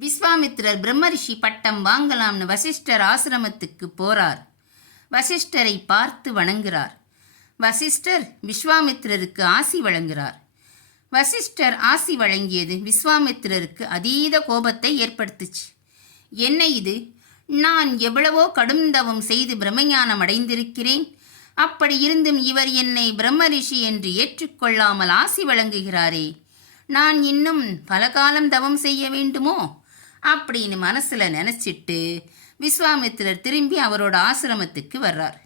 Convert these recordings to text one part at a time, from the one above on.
விஸ்வாமித்திரர் பிரம்மரிஷி பட்டம் வாங்கலாம்னு வசிஷ்டர் ஆசிரமத்துக்கு போறார். வசிஷ்டரை பார்த்து வணங்குறார் வசிஷ்டர் விஸ்வாமித்திரருக்கு ஆசி வழங்குறார் வசிஷ்டர் ஆசி வழங்கியது விஸ்வாமித்திரருக்கு அதீத கோபத்தை ஏற்படுத்துச்சு. என்ன இது? நான் எவ்வளவோ கடும் தவம் செய்து பிரம்மஞானம் அடைந்திருக்கிறேன். அப்படி இருந்தும் இவர் என்னை பிரம்மரிஷி என்று ஏற்றுக்கொள்ளாமல் ஆசி வழங்குகிறாரே. நான் இன்னும் பல காலம் தவம் செய்ய வேண்டுமோ? அப்படின்னு மனசில் நினச்சிட்டு விஸ்வாமித்திரர் திரும்பி அவரோட ஆசிரமத்துக்கு வர்றார்.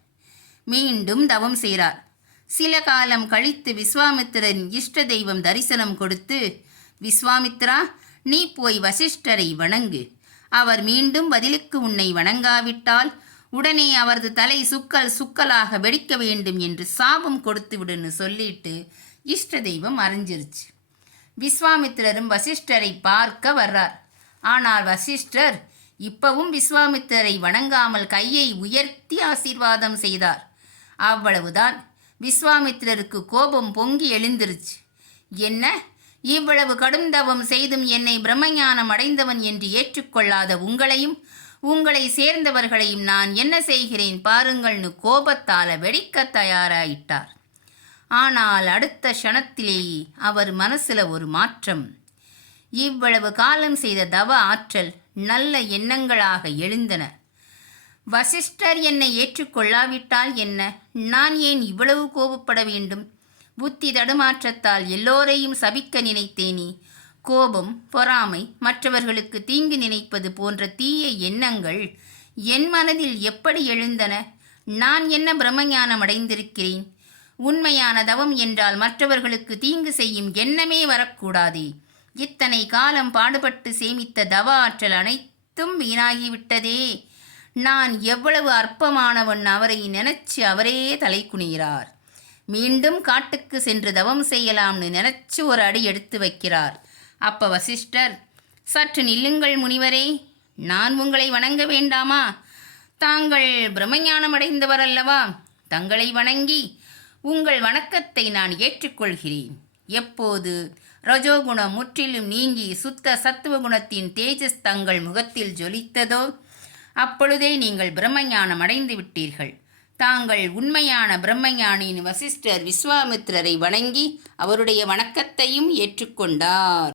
மீண்டும் தவம் செய்கிறார். சில காலம் கழித்து விஸ்வாமித்திரன் இஷ்ட தெய்வம் தரிசனம் கொடுத்து விஸ்வாமித்ரா நீ போய் வசிஷ்டரை வணங்கு. அவர் மீண்டும் பதிலுக்கு உன்னை வணங்காவிட்டால் உடனே அவரது தலை சுக்கல் சுக்கலாக வெடிக்க வேண்டும் என்று சாபம் கொடுத்து விடுன்னு சொல்லிட்டு இஷ்ட தெய்வம் அறிஞ்சிருச்சு. விஸ்வாமித்திரரும் வசிஷ்டரை பார்க்க வர்றார். ஆனால் வசிஷ்டர் இப்பவும் விஸ்வாமித்திரரை வணங்காமல் கையை உயர்த்தி ஆசீர்வாதம் செய்தார். அவ்வளவுதான். விஸ்வாமித்திரருக்கு கோபம் பொங்கி எழுந்திருச்சு. என்ன? இவ்வளவு கடும் தவம் செய்தும் என்னை பிரம்மஞானம் அடைந்தவன் என்று ஏற்றுக்கொள்ளாத உங்களையும் உங்களை சேர்ந்தவர்களையும் நான் என்ன செய்கிறேன் பாருங்கள்னு கோபத்தால வெடிக்க தயாராயிட்டார். ஆனால் அடுத்த க்ஷணத்திலேயே அவர் மனசில் ஒரு மாற்றம். இவ்வளவு காலம் செய்த தவ ஆற்றல் நல்ல எண்ணங்களாக எழுந்தன. வசிஷ்டர் என்னை ஏற்றுக்கொள்ளாவிட்டால் என்ன? நான் ஏன் இவ்வளவு கோபப்பட வேண்டும்? புத்தி தடுமாற்றத்தால் எல்லோரையும் சபிக்க நினைத்தேனே. கோபம் பொறாமை மற்றவர்களுக்கு தீங்கு நினைப்பது போன்ற தீய எண்ணங்கள் என் மனதில் எப்படி எழுந்தன? நான் என்ன பிரம்மஞானம் அடைந்திருக்கிறேன் உண்மையான தவம் என்றால் மற்றவர்களுக்கு தீங்கு செய்யும் எண்ணமே வரக்கூடாதே. இத்தனை காலம் பாடுபட்டு சேமித்த தவ ஆற்றல் அனைத்தும் வீணாகிவிட்டதே. நான் எவ்வளவு அற்பமானவன் அவரை நினைச்சு அவரே தலை குனிகிறார். மீண்டும் காட்டுக்கு சென்று தவம் செய்யலாம்னு நினைச்சு ஒரு அடி எடுத்து வைக்கிறார். அப்ப வசிஷ்டர் சற்று நில்லுங்கள் முனிவரே நான் உங்களை வணங்க வேண்டாமா? தாங்கள் பிரம்மஞானம் அடைந்தவர் அல்லவா? தங்களை வணங்கி உங்கள் வணக்கத்தை நான் ஏற்றுக்கொள்கிறேன். எப்போது? ரஜோகுணம் முற்றிலும் நீங்கி சுத்த சத்துவ குணத்தின் தேஜஸ் தங்கள் முகத்தில் ஜொலித்ததோ? அப்பொழுதே நீங்கள் பிரம்மஞானம் அடைந்து விட்டீர்கள். தாங்கள் உண்மையான பிரம்மஞானியின் வசிஷ்டர் விஸ்வாமித்திரரை வணங்கி அவருடைய வணக்கத்தையும் ஏற்றுக்கொண்டார்.